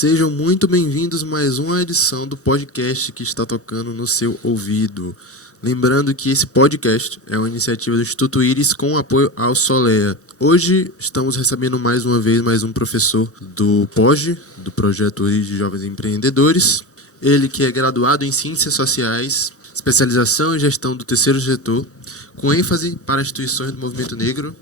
Sejam muito bem-vindos a mais uma edição do podcast que está tocando no seu ouvido. Lembrando que esse podcast é uma iniciativa do Instituto Íris com apoio ao Solea. Hoje estamos recebendo mais uma vez mais um professor do POG, do Projeto Íris de Jovens Empreendedores. Ele que é graduado em Ciências Sociais, especialização em Gestão do Terceiro Setor, com ênfase para instituições do movimento negro,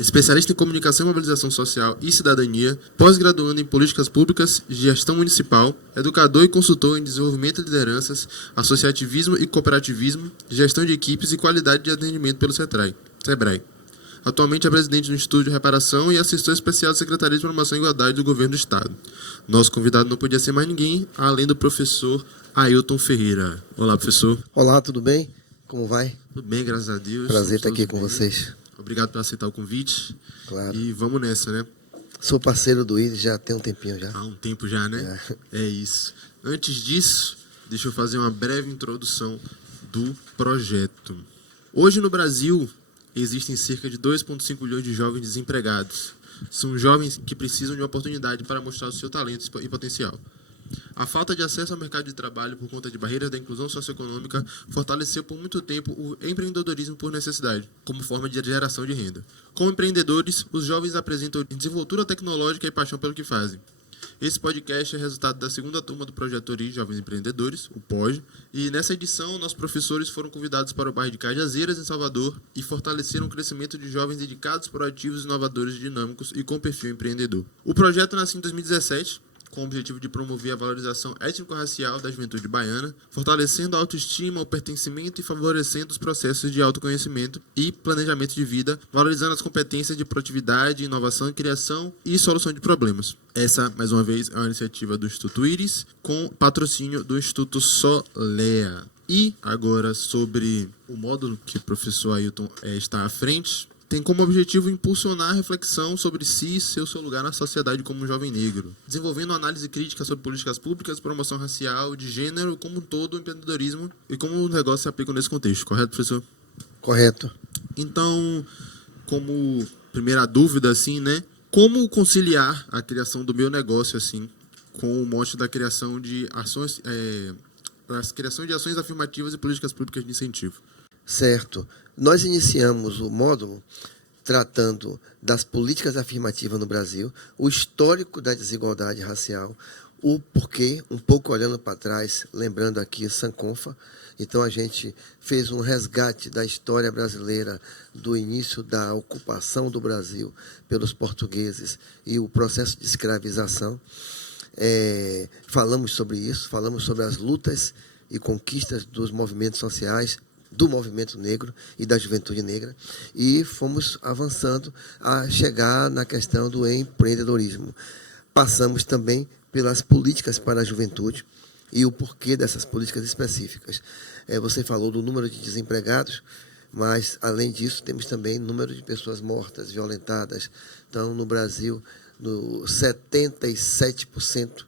especialista em Comunicação, Mobilização Social e Cidadania, pós-graduando em Políticas Públicas e Gestão Municipal, educador e consultor em Desenvolvimento de Lideranças, Associativismo e Cooperativismo, Gestão de Equipes e Qualidade de Atendimento pelo SEBRAE. Atualmente é presidente do Instituto de Reparação e assessor especial da Secretaria de Promoção e Igualdade do Governo do Estado. Nosso convidado não podia ser mais ninguém, além do professor Ailton Ferreira. Olá, professor. Olá, tudo bem? Como vai? Tudo bem, graças a Deus. Prazer estar aqui com vocês. Obrigado por aceitar o convite. Claro. E vamos nessa, né? Sou parceiro do Íris já tem um tempinho já. Há um tempo já, né? É isso. Antes disso, deixa eu fazer uma breve introdução do projeto. Hoje no Brasil, existem cerca de 2,5 milhões de jovens desempregados. São jovens que precisam de uma oportunidade para mostrar o seu talento e potencial. A falta de acesso ao mercado de trabalho por conta de barreiras da inclusão socioeconômica fortaleceu por muito tempo o empreendedorismo por necessidade, como forma de geração de renda. Como empreendedores, os jovens apresentam desenvoltura tecnológica e paixão pelo que fazem. Esse podcast é resultado da segunda turma do Projeto Ori Jovens Empreendedores, o POG, e nessa edição nossos professores foram convidados para o bairro de Cajazeiras, em Salvador, e fortaleceram o crescimento de jovens dedicados, proativos, inovadores, dinâmicos e com perfil empreendedor. O projeto nasceu em 2017, com o objetivo de promover a valorização étnico-racial da juventude baiana, fortalecendo a autoestima, o pertencimento e favorecendo os processos de autoconhecimento e planejamento de vida, valorizando as competências de produtividade, inovação, criação e solução de problemas. Essa, mais uma vez, é uma iniciativa do Instituto Íris, com patrocínio do Instituto Solea. E agora, sobre o módulo que o professor Ailton está à frente, tem como objetivo impulsionar a reflexão sobre si e seu lugar na sociedade como um jovem negro, desenvolvendo uma análise crítica sobre políticas públicas, promoção racial, de gênero, como um todo, o empreendedorismo e como o negócio se aplica nesse contexto. Correto, professor? Correto. Então, como primeira dúvida, assim, né? Como conciliar a criação do meu negócio, assim, com o mote da criação de ações, ações afirmativas e políticas públicas de incentivo? Certo. Nós iniciamos o módulo tratando das políticas afirmativas no Brasil, o histórico da desigualdade racial, o porquê, um pouco olhando para trás, lembrando aqui Sanconfa. Então a gente fez um resgate da história brasileira do início da ocupação do Brasil pelos portugueses e o processo de escravização. Falamos sobre isso, falamos sobre as lutas e conquistas dos movimentos sociais, do movimento negro e da juventude negra, e fomos avançando a chegar na questão do empreendedorismo. Passamos também pelas políticas para a juventude e o porquê dessas políticas específicas. Você falou do número de desempregados, mas, além disso, temos também o número de pessoas mortas, violentadas. Então, no Brasil, 77%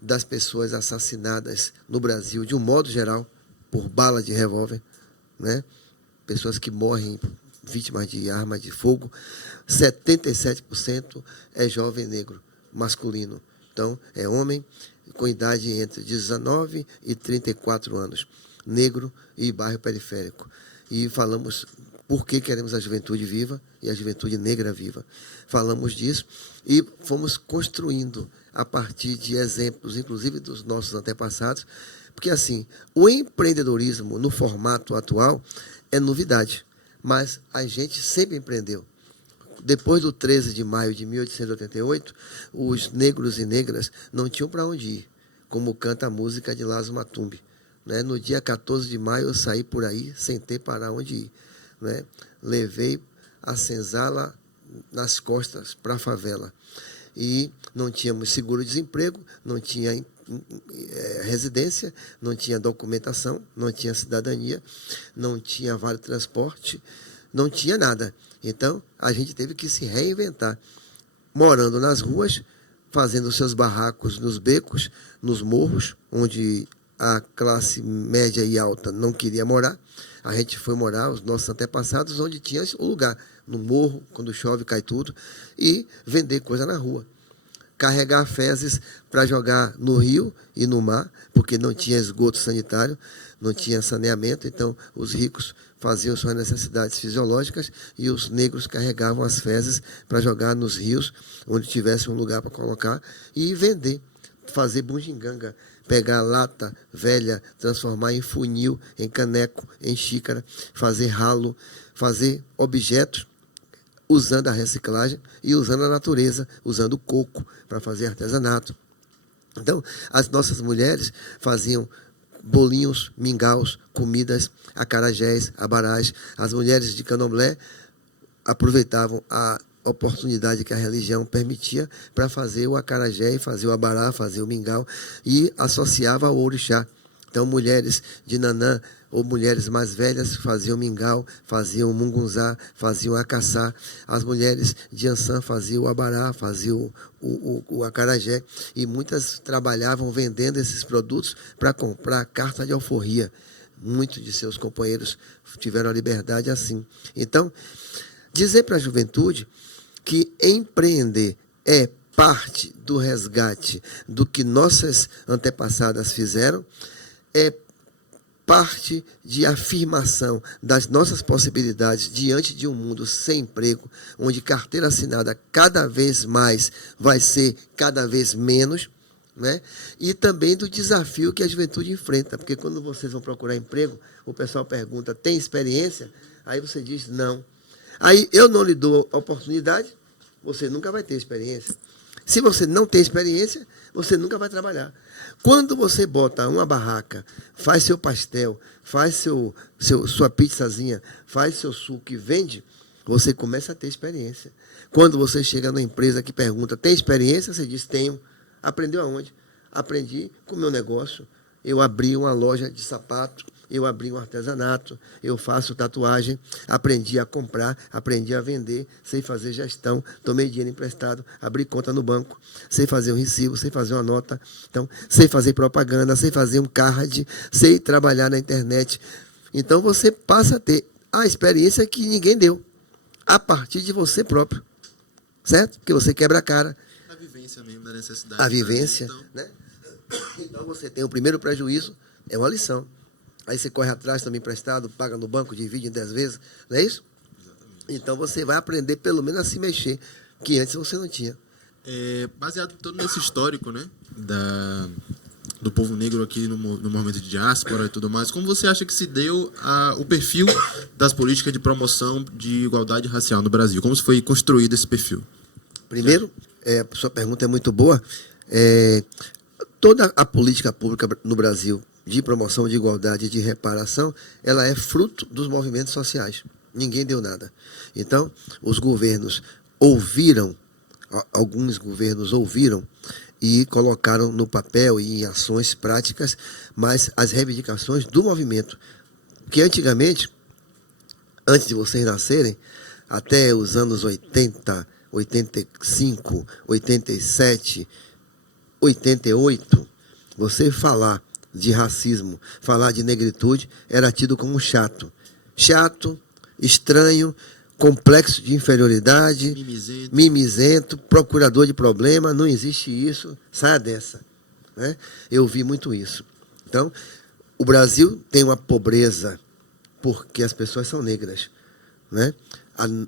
das pessoas assassinadas no Brasil, de um modo geral, por bala de revólver, né? Pessoas que morrem vítimas de arma de fogo, 77% é jovem negro, masculino. Então, é homem com idade entre 19 e 34 anos, negro e bairro periférico. E falamos por que queremos a juventude viva e a juventude negra viva. Falamos disso e fomos construindo a partir de exemplos, inclusive dos nossos antepassados, porque, assim, o empreendedorismo no formato atual é novidade, mas a gente sempre empreendeu. Depois do 13 de maio de 1888, os negros e negras não tinham para onde ir, como canta a música de Lázaro Matumbi, né? No dia 14 de maio, eu saí por aí sem ter para onde ir, né? Levei a senzala nas costas para a favela. E não tínhamos seguro-desemprego, não tinha residência, não tinha documentação, não tinha cidadania, não tinha vale-transporte, não tinha nada. Então, a gente teve que se reinventar, morando nas ruas, fazendo seus barracos nos becos, nos morros, onde a classe média e alta não queria morar. A gente foi morar, os nossos antepassados, onde tinha o lugar, no morro, quando chove, cai tudo, e vender coisa na rua. carregar fezes para jogar no rio e no mar, porque não tinha esgoto sanitário, não tinha saneamento, então os ricos faziam suas necessidades fisiológicas e os negros carregavam as fezes para jogar nos rios, onde tivesse um lugar para colocar, e vender, fazer bugiganga, pegar lata velha, transformar em funil, em caneco, em xícara, fazer ralo, fazer objetos usando a reciclagem e usando a natureza, usando o coco para fazer artesanato. Então, as nossas mulheres faziam bolinhos, mingaus, comidas, acarajés, abarás. As mulheres de Candomblé aproveitavam a oportunidade que a religião permitia para fazer o acarajé, fazer o abará, fazer o mingau, e associava ao orixá. Então, mulheres de Nanã ou mulheres mais velhas faziam mingau, faziam mungunzá, faziam acaçá. As mulheres de Ançã faziam o abará, faziam o acarajé. E muitas trabalhavam vendendo esses produtos para comprar carta de alforria. Muitos de seus companheiros tiveram a liberdade assim. Então, dizer para a juventude que empreender é parte do resgate do que nossas antepassadas fizeram, é parte de afirmação das nossas possibilidades diante de um mundo sem emprego, onde carteira assinada cada vez mais vai ser cada vez menos, né? E também do desafio que a juventude enfrenta, porque quando vocês vão procurar emprego, o pessoal pergunta, tem experiência? Aí você diz, não. Aí eu não lhe dou oportunidade, você nunca vai ter experiência. Se você não tem experiência, você nunca vai trabalhar. Quando você bota uma barraca, faz seu pastel, faz sua pizzazinha, faz seu suco e vende, você começa a ter experiência. Quando você chega numa empresa que pergunta, tem experiência? Você diz, tenho. Aprendeu aonde? Aprendi com o meu negócio. Eu abri uma loja de sapato, eu abri um artesanato, eu faço tatuagem, aprendi a comprar, aprendi a vender, sei fazer gestão, tomei dinheiro emprestado, abri conta no banco, sei fazer um recibo, sei fazer uma nota, então, sei fazer propaganda, sei fazer um card, sei trabalhar na internet. Então, você passa a ter a experiência que ninguém deu, a partir de você próprio, certo? Porque você quebra a cara. A vivência mesmo da necessidade. A vivência, né? Então, você tem o primeiro prejuízo, é uma lição. Aí você corre atrás também emprestado, paga no banco, divide em 10 vezes, não é isso? Exatamente. Então você vai aprender pelo menos a se mexer, que antes você não tinha. Baseado todo nesse histórico, né, do povo negro aqui no movimento de diáspora e tudo mais, como você acha que se deu o perfil das políticas de promoção de igualdade racial no Brasil? Como foi construído esse perfil? Primeiro, a sua pergunta é muito boa. Toda a política pública no Brasil de promoção de igualdade e de reparação, ela é fruto dos movimentos sociais. Ninguém deu nada. Então, os governos ouviram, alguns governos ouviram e colocaram no papel e em ações práticas, mas as reivindicações do movimento, que antigamente, antes de vocês nascerem, até os anos 80, 85, 87, 88, você falar de racismo, falar de negritude, era tido como chato. Chato, estranho, complexo de inferioridade, mimizento, procurador de problema, não existe isso, saia dessa. Né? Eu vi muito isso. Então, o Brasil tem uma pobreza porque as pessoas são negras. Né?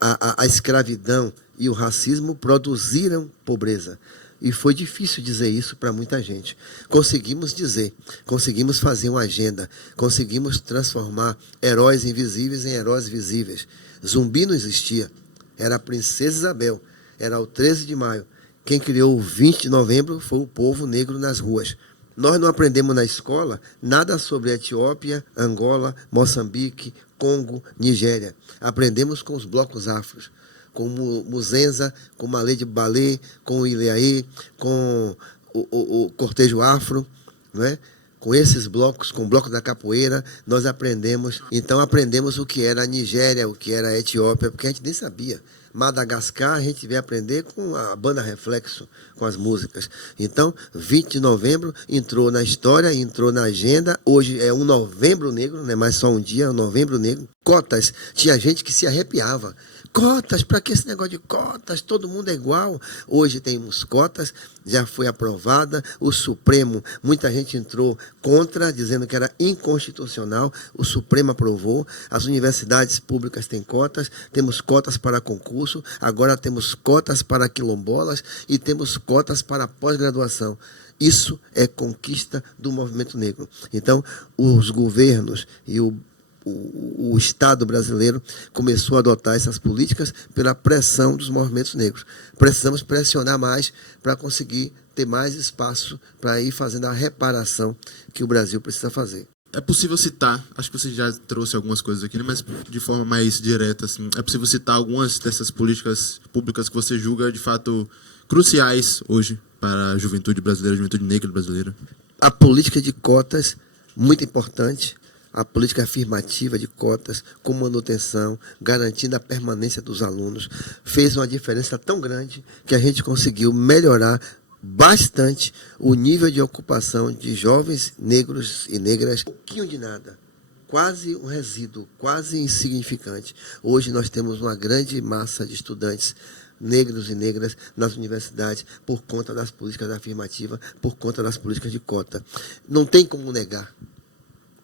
A escravidão e o racismo produziram pobreza. E foi difícil dizer isso para muita gente. Conseguimos dizer, conseguimos fazer uma agenda, conseguimos transformar heróis invisíveis em heróis visíveis. Zumbi não existia, era a Princesa Isabel, era o 13 de maio. Quem criou o 20 de novembro foi o povo negro nas ruas. Nós não aprendemos na escola nada sobre Etiópia, Angola, Moçambique, Congo, Nigéria. Aprendemos com os blocos afros, com Muzenza, com Malê de Balê, com o Ileaê, com o cortejo afro, não é? Com esses blocos, com o bloco da capoeira, nós aprendemos. Então, aprendemos o que era a Nigéria, o que era a Etiópia, porque a gente nem sabia. Madagascar, a gente veio aprender com a banda Reflexo, com as músicas. Então, 20 de novembro entrou na história, entrou na agenda. Hoje é um novembro negro, não é mais só um dia, é um novembro negro. Cotas, tinha gente que se arrepiava Cotas, para que esse negócio de cotas? Todo mundo é igual. Hoje temos cotas, já foi aprovada. O Supremo, muita gente entrou contra, dizendo que era inconstitucional. O Supremo aprovou. As universidades públicas têm cotas. Temos cotas para concurso. Agora temos cotas para quilombolas e temos cotas para pós-graduação. Isso é conquista do movimento negro. Então, os governos e o Estado brasileiro começou a adotar essas políticas pela pressão dos movimentos negros. Precisamos pressionar mais para conseguir ter mais espaço para ir fazendo a reparação que o Brasil precisa fazer. É possível citar, acho que você já trouxe algumas coisas aqui, né, mas de forma mais direta, assim, é possível citar algumas dessas políticas públicas que você julga de fato cruciais hoje para a juventude brasileira, a juventude negra brasileira? A política de cotas, muito importante. A política afirmativa de cotas, com manutenção, garantindo a permanência dos alunos, fez uma diferença tão grande que a gente conseguiu melhorar bastante o nível de ocupação de jovens negros e negras. Um pouquinho de nada, quase um resíduo, quase insignificante. Hoje nós temos uma grande massa de estudantes negros e negras nas universidades por conta das políticas afirmativas, por conta das políticas de cota. Não tem como negar.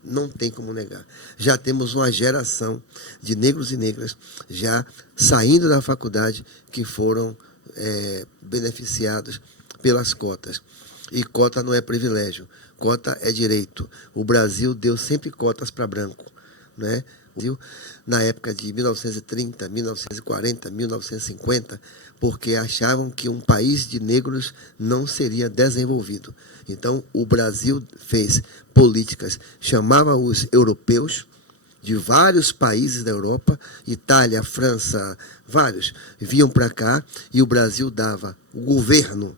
Não tem como negar. Já temos uma geração de negros e negras já saindo da faculdade que foram beneficiados pelas cotas. E cota não é privilégio, cota é direito. O Brasil deu sempre cotas para branco, né? Na época de 1930, 1940, 1950, porque achavam que um país de negros não seria desenvolvido. Então, o Brasil fez políticas, chamava os europeus de vários países da Europa, Itália, França, vários, vinham para cá e o Brasil dava, o governo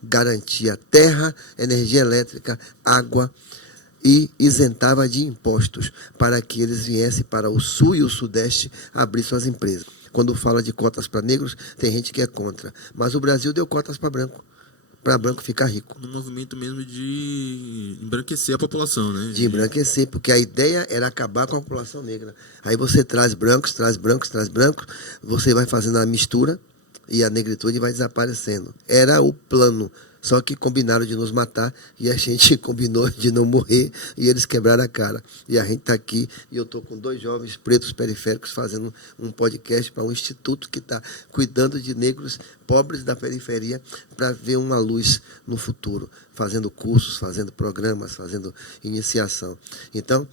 garantia terra, energia elétrica, água, e isentava de impostos para que eles viessem para o Sul e o Sudeste abrir suas empresas. Quando fala de cotas para negros, tem gente que é contra. Mas o Brasil deu cotas para branco ficar rico. No movimento mesmo de embranquecer a população, né? De embranquecer, porque a ideia era acabar com a população negra. Aí você traz brancos, você vai fazendo a mistura e a negritude vai desaparecendo. Era o plano. Só que combinaram de nos matar e a gente combinou de não morrer e eles quebraram a cara. E a gente está aqui e eu estou com 2 jovens pretos periféricos fazendo um podcast para um instituto que está cuidando de negros pobres da periferia para ver uma luz no futuro, fazendo cursos, fazendo programas, fazendo iniciação. Então,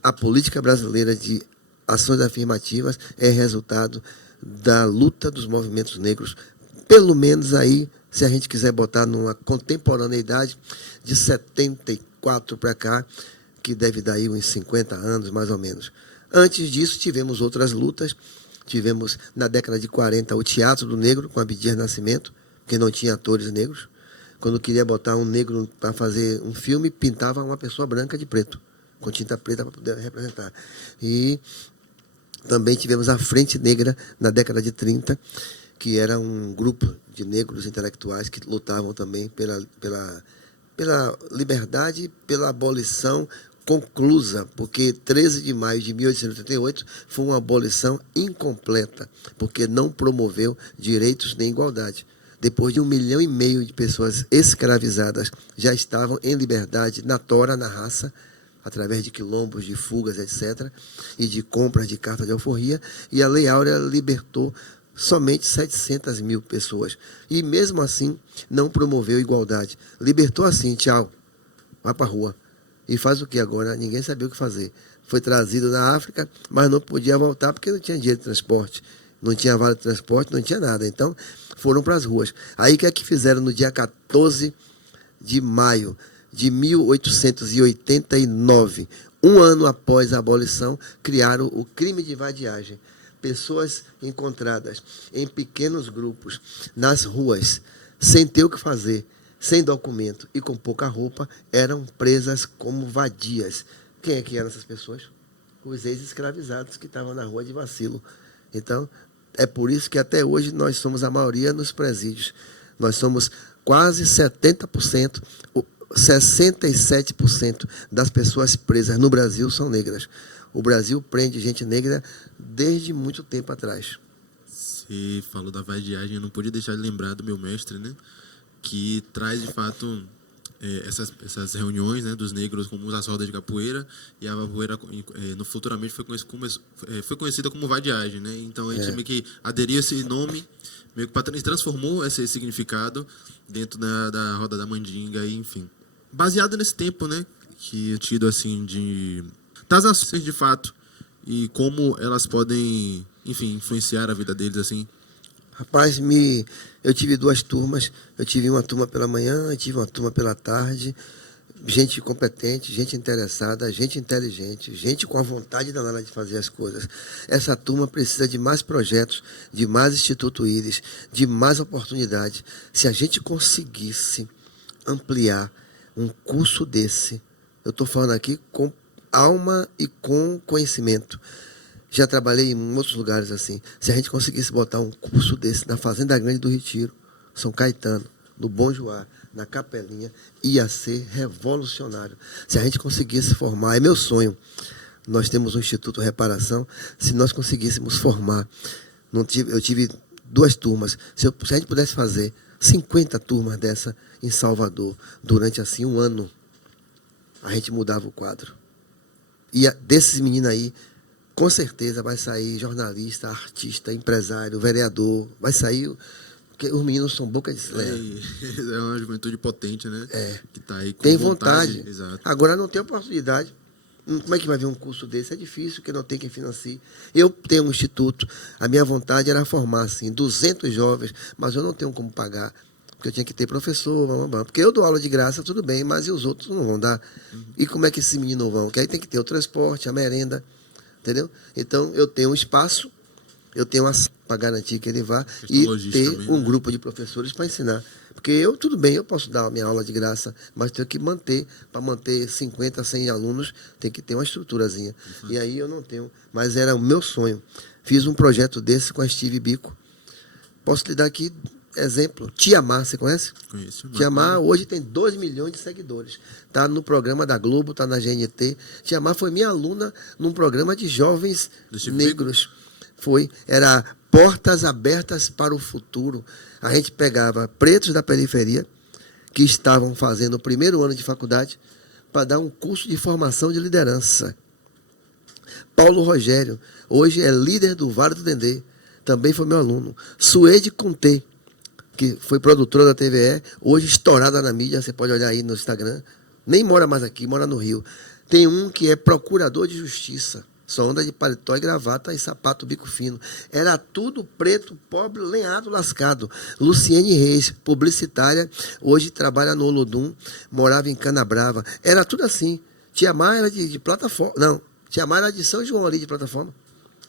a política brasileira de ações afirmativas é resultado da luta dos movimentos negros, pelo menos aí, se a gente quiser botar numa contemporaneidade de 74 para cá, que deve dar aí uns 50 anos, mais ou menos. Antes disso, tivemos outras lutas. Tivemos, na década de 40, o Teatro do Negro, com Abdias Nascimento, que não tinha atores negros. Quando queria botar um negro para fazer um filme, pintava uma pessoa branca de preto, com tinta preta para poder representar. E também tivemos a Frente Negra, na década de 30, que era um grupo de negros intelectuais que lutavam também pela liberdade, pela abolição conclusa, porque 13 de maio de 1888 foi uma abolição incompleta, porque não promoveu direitos nem igualdade. Depois de 1,5 milhão de pessoas escravizadas já estavam em liberdade na tora, na raça, através de quilombos, de fugas, etc., e de compras de carta de alforria, e a Lei Áurea libertou somente 700 mil pessoas. E mesmo assim, não promoveu igualdade. Libertou assim, tchau, vai para a rua. E faz o que agora? Ninguém sabia o que fazer. Foi trazido na África, mas não podia voltar porque não tinha dinheiro de transporte. Não tinha vale de transporte, não tinha nada. Então, foram para as ruas. Aí, o que é que fizeram no dia 14 de maio de 1889? Um ano após a abolição, criaram o crime de vadiagem. Pessoas encontradas em pequenos grupos, nas ruas, sem ter o que fazer, sem documento e com pouca roupa, eram presas como vadias. Quem é que eram essas pessoas? Os ex-escravizados que estavam na rua de vacilo. Então, é por isso que até hoje nós somos a maioria nos presídios. Nós somos quase 70%, 67% das pessoas presas no Brasil são negras. O Brasil prende gente negra desde muito tempo atrás. Você falou da vadiagem, eu não pude deixar de lembrar do meu mestre, né? Que traz, de fato, essas reuniões, né, dos negros como as rodas de capoeira, e a capoeira no futuramente foi conhecida como vadiagem, né? Então a gente meio que aderiu a esse nome, meio que transformou esse significado dentro da roda da mandinga, e, enfim. Baseado nesse tempo, né, que é tido assim das ações de fato e como elas podem, enfim, influenciar a vida deles assim. Rapaz, eu tive 2 turmas. Eu tive uma turma pela manhã e tive uma turma pela tarde. Gente competente, gente interessada, gente inteligente, gente com a vontade danada de fazer as coisas. Essa turma precisa de mais projetos, de mais Instituto Íris, de mais oportunidades. Se a gente conseguisse ampliar um curso desse, eu estou falando aqui com alma e com conhecimento. Já trabalhei em outros lugares assim. Se a gente conseguisse botar um curso desse na Fazenda Grande do Retiro, São Caetano, no Bom Joá, na Capelinha, ia ser revolucionário. Se a gente conseguisse formar, é meu sonho. Nós temos um Instituto Reparação. Se nós conseguíssemos formar, eu tive 2 turmas. Se a gente pudesse fazer 50 turmas dessa em Salvador, durante assim 1 ano, a gente mudava o quadro. E desses meninos aí, com certeza vai sair jornalista, artista, empresário, vereador. Vai sair, porque os meninos são boca de leia. É uma juventude potente, né? Que tá aí com tem vontade. Exato. Agora não tem oportunidade. Como é que vai vir um curso desse? É difícil, porque não tem quem financie. Eu tenho um instituto. A minha vontade era formar assim, 200 jovens, mas eu não tenho como pagar. Porque eu tinha que ter professor, porque eu dou aula de graça, tudo bem, mas e os outros não vão dar? E como é que esses meninos vão? Que aí tem que ter o transporte, a merenda. Entendeu? Então, eu tenho um espaço, eu tenho para garantir que ele vá e ter também, um né? grupo de professores para ensinar. Porque tudo bem, eu posso dar a minha aula de graça, mas tenho que manter, para manter 50, 100 alunos, tem que ter uma estruturazinha. E aí eu não tenho, mas era o meu sonho. Fiz um projeto desse com a Steve Biko. Posso lhe dar aqui exemplo. Tia Mar, você conhece? Conheço. Tia Mar hoje tem 2 milhões de seguidores. Está no programa da Globo, está na GNT. Tia Mar foi minha aluna num programa de jovens negros. Era portas abertas para o futuro. A gente pegava pretos da periferia que estavam fazendo o 1º ano de faculdade para dar um curso de formação de liderança. Paulo Rogério, hoje é líder do Vale do Dendê, também foi meu aluno. Suede Conté, que foi produtora da TVE, hoje estourada na mídia, você pode olhar aí no Instagram, nem mora mais aqui, mora no Rio. Tem um que é procurador de justiça, só anda de paletó e gravata e sapato bico fino. Era tudo preto, pobre, lenhado, lascado. Luciene Reis, publicitária, hoje trabalha no Olodum, morava em Canabrava. Era tudo assim. Tia Mar era de plataforma, não, Tia Mar era de São João ali, de plataforma.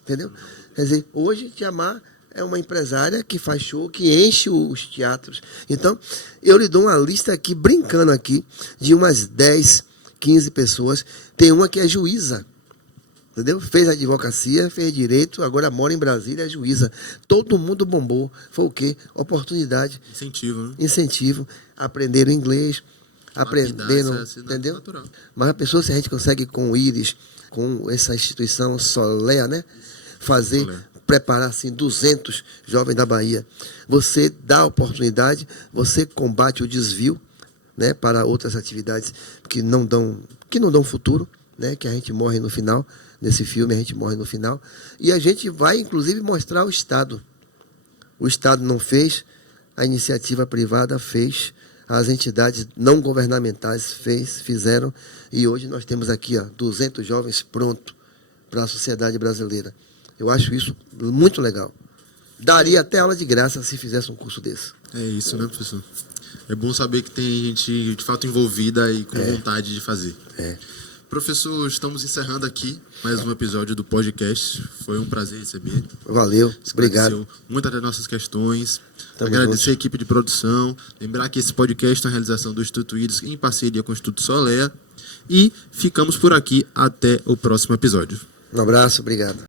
Entendeu? Quer dizer, hoje Tia Mar é uma empresária que faz show, que enche os teatros. Então, eu lhe dou uma lista aqui, brincando aqui, de umas 10, 15 pessoas. Tem uma que é juíza, entendeu? Fez advocacia, fez direito, agora mora em Brasília, é juíza. Todo mundo bombou. Foi o quê? Oportunidade. Incentivo, né? Incentivo. Aprenderam inglês, aprenderam, entendeu? Natural. Mas a pessoa, se a gente consegue com o Íris, com essa instituição Solea, né? Fazer... preparar assim 200 jovens da Bahia. Você dá a oportunidade, você combate o desvio, né, para outras atividades que não dão futuro, né, que a gente morre no final, nesse filme a gente morre no final, e a gente vai inclusive mostrar o Estado. O Estado não fez, a iniciativa privada fez, as entidades não governamentais fizeram, e hoje nós temos aqui 200 jovens prontos para a sociedade brasileira. Eu acho isso muito legal. Daria até aula de graça se fizesse um curso desse. É isso, né, professor? É bom saber que tem gente de fato envolvida e com vontade de fazer. Professor, estamos encerrando aqui mais um episódio do podcast. Foi um prazer receber. Valeu, obrigado. Muitas das nossas questões. Tamo Agradecer junto. a equipe de produção. Lembrar que esse podcast é uma realização do Instituto Íris em parceria com o Instituto Solea. E ficamos por aqui até o próximo episódio. Um abraço, obrigado.